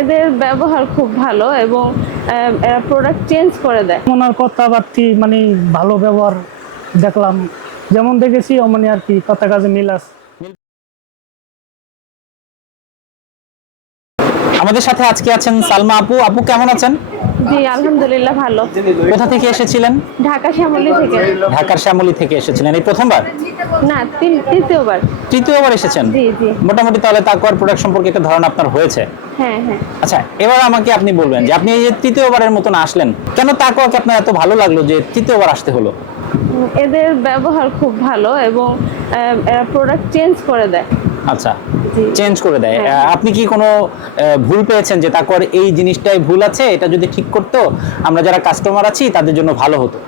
এদের ব্যবহার খুব ভালো এবং এরা প্রোডাক্ট চেঞ্জ করে দেয়। ওনার কথাবার্তি মানে ভালো ব্যবহার দেখলাম। যেমন দেখেছি অমনি আর কি কথা কাজে মিল আছে। আমাদের সাথে আজকে আছেন সালমা আপু। আপু কেমন আছেন? জি আলহামদুলিল্লাহ ভালো। কোথা থেকে এসেছিলেন? ঢাকা শ্যামলী থেকে। ঢাকার শ্যামলী থেকে এসেছিলেন। এই প্রথমবার? না তৃতীয়বার। তৃতীয়বার এসেছেন? জি জি। মোটামুটি তাহলে তাকুয়ার প্রোডাক্ট সম্পর্কে একটা ধারণা আপনার হয়েছে। হ্যাঁ হ্যাঁ। আচ্ছা এবার আমাকে আপনি বলবেন যে আপনি এই যে তৃতীয়বারের মতন আসলেন কেন তাকুয়াকে আপনার এত ভালো লাগল যে তৃতীয়বার আসতে হলো? এদের ব্যবহার খুব ভালো এবং এরা প্রোডাক্ট চেঞ্জ করে দেয়। আচ্ছা চেঞ্জ করে দেয়। হ্যাঁ। আপনি কি কোনো ভুল পেয়েছেন যে তাকুয়ার এই জিনিসটাই ভুল আছে এটা যদি ঠিক করতো আমরা যারা কাস্টমার আছি তাদের জন্য ভালো হতো?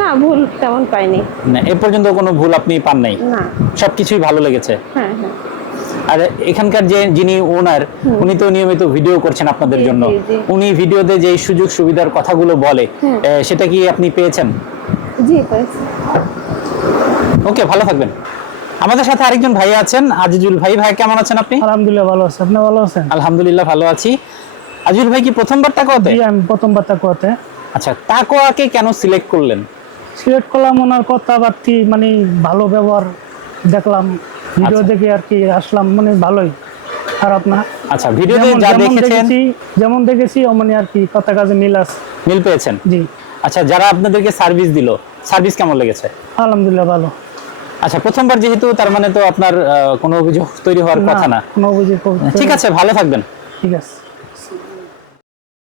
না ভুল তেমন পাইনি। না এ পর্যন্ত কোনো ভুল আপনি পান নাই? না। সবকিছুই ভালো লেগেছে? হ্যাঁ হ্যাঁ। আর এখানকার যে যিনি ওনার উনি তো নিয়মিত ভিডিও করছেন আপনাদের জন্য। উনি ভিডিওতে যে সুযোগ সুবিধার কথাগুলো বলে সেটা কি আপনি পেয়েছেন? জি পেয়েছি। ওকে ভালো থাকবেন। আমাদের সাথে আরেকজন ভাই আছেন আজিজুল ভাই। ভাই কেমন আছেন আপনি? আলহামদুলিল্লাহ ভালো আছে। আপনি ভালো আছেন? আলহামদুলিল্লাহ ভালো আছি। আজিজুল ভাই কি প্রথমবার তাকোয়াতে জি আমি প্রথমবার তাকুয়াতে আচ্ছা তাকোয়াকে কেন সিলেক্ট করলেন? সিলেক্ট করলাম ওনার কথাবার্তি মানে ভালো ব্যবহার দেখলাম। ভিডিও আচ্ছা। দেখে আর কি আসলাম মানে ভালোই। খারাপ না। আচ্ছা ভিডিওতে যা দেখেছেন দেখেছি যেমন দেখেছি অমনি আর কি কথা কাজে মিল আছে। মিল পেয়েছেন? জি। আচ্ছা যারা আপনাদেরকে সার্ভিস দিল সার্ভিস কেমন লেগেছে? আলহামদুলিল্লাহ ভালো। আচ্ছা প্রথমবার যেহেতু তার মানে তো আপনার কোনো অভিযোগ তৈরি হওয়ার কথা না। কোনো অভিযোগ ঠিক আছে ভালো থাকবেন। ঠিক আছে।